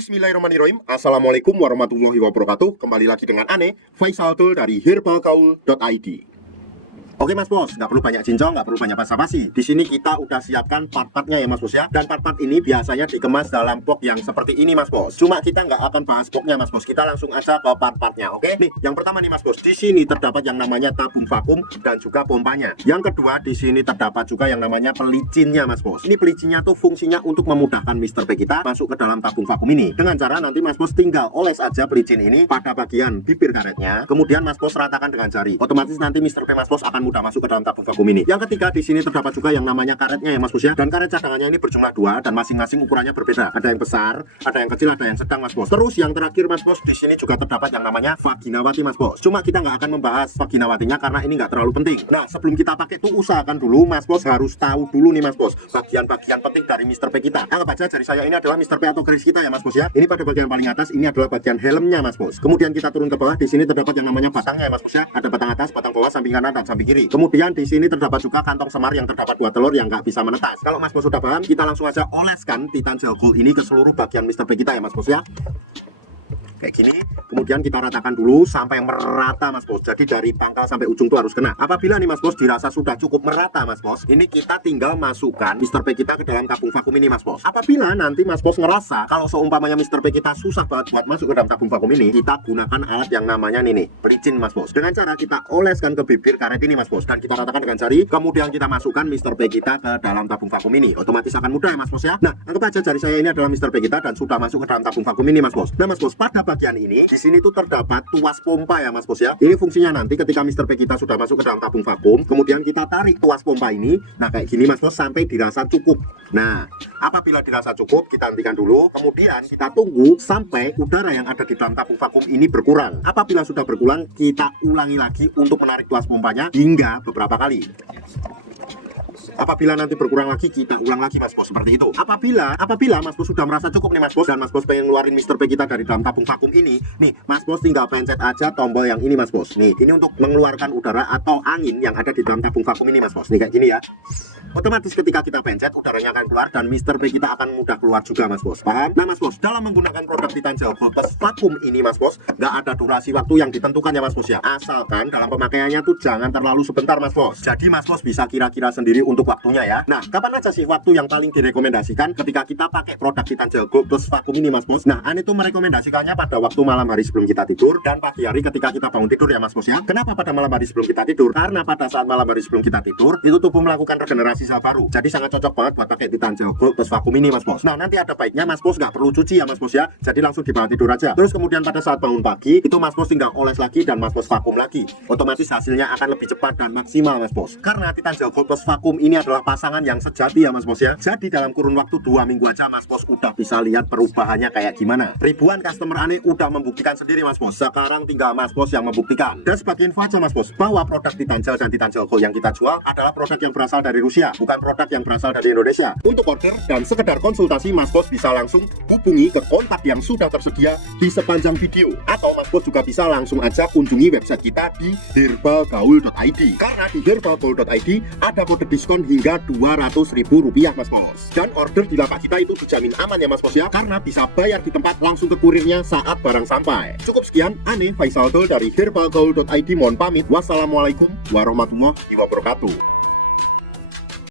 Bismillahirrahmanirrahim. Assalamualaikum warahmatullahi wabarakatuh. Kembali lagi dengan Ane, Faisal Tul dari herbalgaul.id. Oke Mas Bos, nggak perlu banyak cincong, nggak perlu banyak basa-basi. Di sini kita udah siapkan part-partnya ya Mas Bos ya. Dan part-part ini biasanya dikemas dalam box yang seperti ini Mas Bos. Cuma kita nggak akan bahas boxnya Mas Bos. Kita langsung aja ke part-partnya. Oke? Nih, yang pertama nih Mas Bos. Di sini terdapat yang namanya tabung vakum dan juga pompanya. Yang kedua, di sini terdapat juga yang namanya pelicinnya Mas Bos. Ini pelicinnya tuh fungsinya untuk memudahkan Mr. P kita masuk ke dalam tabung vakum ini. Dengan cara nanti Mas Bos tinggal oles aja pelicin ini pada bagian bibir karetnya. Kemudian Mas Bos ratakan dengan jari. Otomatis nanti Mr. P Mas Bos akan mudah masuk ke dalam tabung vakum ini. Yang ketiga, di sini terdapat juga yang namanya karetnya ya Mas Bos ya. Dan karet cadangannya ini berjumlah 2 dan masing-masing ukurannya berbeda. Ada yang besar, ada yang kecil, ada yang sedang Mas Bos. Terus yang terakhir Mas Bos, di sini juga terdapat yang namanya vaginawati Mas Bos. Cuma kita nggak akan membahas vaginawatinya karena ini nggak terlalu penting. Nah, sebelum kita pakai tuh usahakan dulu Mas Bos harus tahu dulu nih Mas Bos bagian-bagian penting dari Mr. P kita. Anggap aja jari saya ini adalah Mr. P atau keris kita ya Mas Bos ya. Ini pada bagian paling atas ini adalah bagian helmnya Mas Bos. Kemudian kita turun ke bawah, di sini terdapat yang namanya batangnya ya Mas Bos ya. Ada batang atas, batang bawah, samping kanan dan samping kiri. Kemudian di sini terdapat juga kantong semar yang terdapat 2 telur yang nggak bisa menetas. Kalau Mas Bos sudah paham, kita langsung aja oleskan Titan Gel Gold ini ke seluruh bagian Mr. P kita ya Mas Bos ya. Kayak gini, kemudian kita ratakan dulu sampai merata Mas Bos. Jadi dari pangkal sampai ujung tuh harus kena. Apabila nih Mas Bos dirasa sudah cukup merata Mas Bos, ini kita tinggal masukkan Mr. P kita ke dalam tabung vakum ini Mas Bos. Apabila nanti Mas Bos ngerasa kalau seumpamanya Mr. P kita susah banget buat masuk ke dalam tabung vakum ini, kita gunakan alat yang namanya nih pelicin Mas Bos. Dengan cara kita oleskan ke bibir karet ini Mas Bos, dan kita ratakan dengan jari, kemudian kita masukkan Mr. P kita ke dalam tabung vakum ini. Otomatis akan mudah ya Mas Bos ya. Nah, anggap aja jari saya ini adalah Mr. P kita dan sudah masuk ke dalam tabung vakum ini Mas Bos. Nah Mas Bos, pada bagian ini, di sini tuh terdapat tuas pompa ya Mas Bos ya. Ini fungsinya nanti ketika Mr. P kita sudah masuk ke dalam tabung vakum, kemudian kita tarik tuas pompa ini. Nah kayak gini Mas Bos sampai dirasa cukup. Nah, apabila dirasa cukup, kita hentikan dulu. Kemudian kita tunggu sampai udara yang ada di dalam tabung vakum ini berkurang. Apabila sudah berkurang, kita ulangi lagi untuk menarik tuas pompanya hingga beberapa kali. Apabila nanti berkurang lagi, kita ulang lagi Mas Bos, seperti itu. Apabila Mas Bos sudah merasa cukup nih Mas Bos, dan Mas Bos pengen ngeluarin Mr. P kita dari dalam tabung vakum ini, nih Mas Bos tinggal pencet aja tombol yang ini Mas Bos. Nih, ini untuk mengeluarkan udara atau angin yang ada di dalam tabung vakum ini Mas Bos. Nih kayak gini ya. Otomatis ketika kita pencet, udaranya akan keluar dan Mr. P kita akan mudah keluar juga Mas Bos. Paham? Nah Mas Bos, dalam menggunakan produk Titan Gel Gold plus vakum ini Mas Bos, nggak ada durasi waktu yang ditentukan ya Mas Bos ya. Asalkan dalam pemakaiannya tuh jangan terlalu sebentar Mas Bos. Jadi Mas Bos bisa kira-kira sendiri untuk waktunya ya. Nah, kapan aja sih waktu yang paling direkomendasikan ketika kita pakai produk Titan Gel Gold plus vakum ini Mas Bos? Nah, Ane tuh merekomendasikannya pada waktu malam hari sebelum kita tidur dan pagi hari ketika kita bangun tidur ya Mas Bos ya. Kenapa pada malam hari sebelum kita tidur? Karena pada saat malam hari sebelum kita tidur, itu tubuh melakukan regenerasi sel baru. Jadi sangat cocok banget buat pakai Titan Gel Gold plus vakum ini Mas Bos. Nah, nanti ada baiknya Mas Bos nggak perlu cuci ya Mas Bos ya. Jadi langsung dibawa tidur aja. Terus kemudian pada saat bangun pagi, itu Mas Bos tinggal oles lagi dan Mas Bos vakum lagi. Otomatis hasilnya akan lebih cepat dan maksimal Mas Bos. Karena Titan Gel Gold plus vakum ini adalah pasangan yang sejati ya Mas Bos ya. Jadi dalam kurun waktu 2 minggu aja Mas Bos udah bisa lihat perubahannya kayak gimana. Ribuan customer Ane udah membuktikan sendiri Mas Bos. Sekarang tinggal Mas Bos yang membuktikan. Dan sebagai info aja Mas Bos, bahwa produk Titan Gel dan Titan Gel Gold yang kita jual adalah produk yang berasal dari Rusia, bukan produk yang berasal dari Indonesia. Untuk order dan sekedar konsultasi, Mas Bos bisa langsung hubungi ke kontak yang sudah tersedia di sepanjang video. Atau Mas Bos juga bisa langsung aja kunjungi website kita di herbalgaul.id. Karena di herbalgaul.id ada kode diskon hingga Rp200.000 Mas Bos. Dan order di lapak kita itu dijamin aman ya Mas Bos ya, karena bisa bayar di tempat langsung ke kurirnya saat barang sampai. Cukup sekian, Ane Faisal Tul dari herbalgaul.id mohon pamit. Wassalamualaikum warahmatullahi wabarakatuh.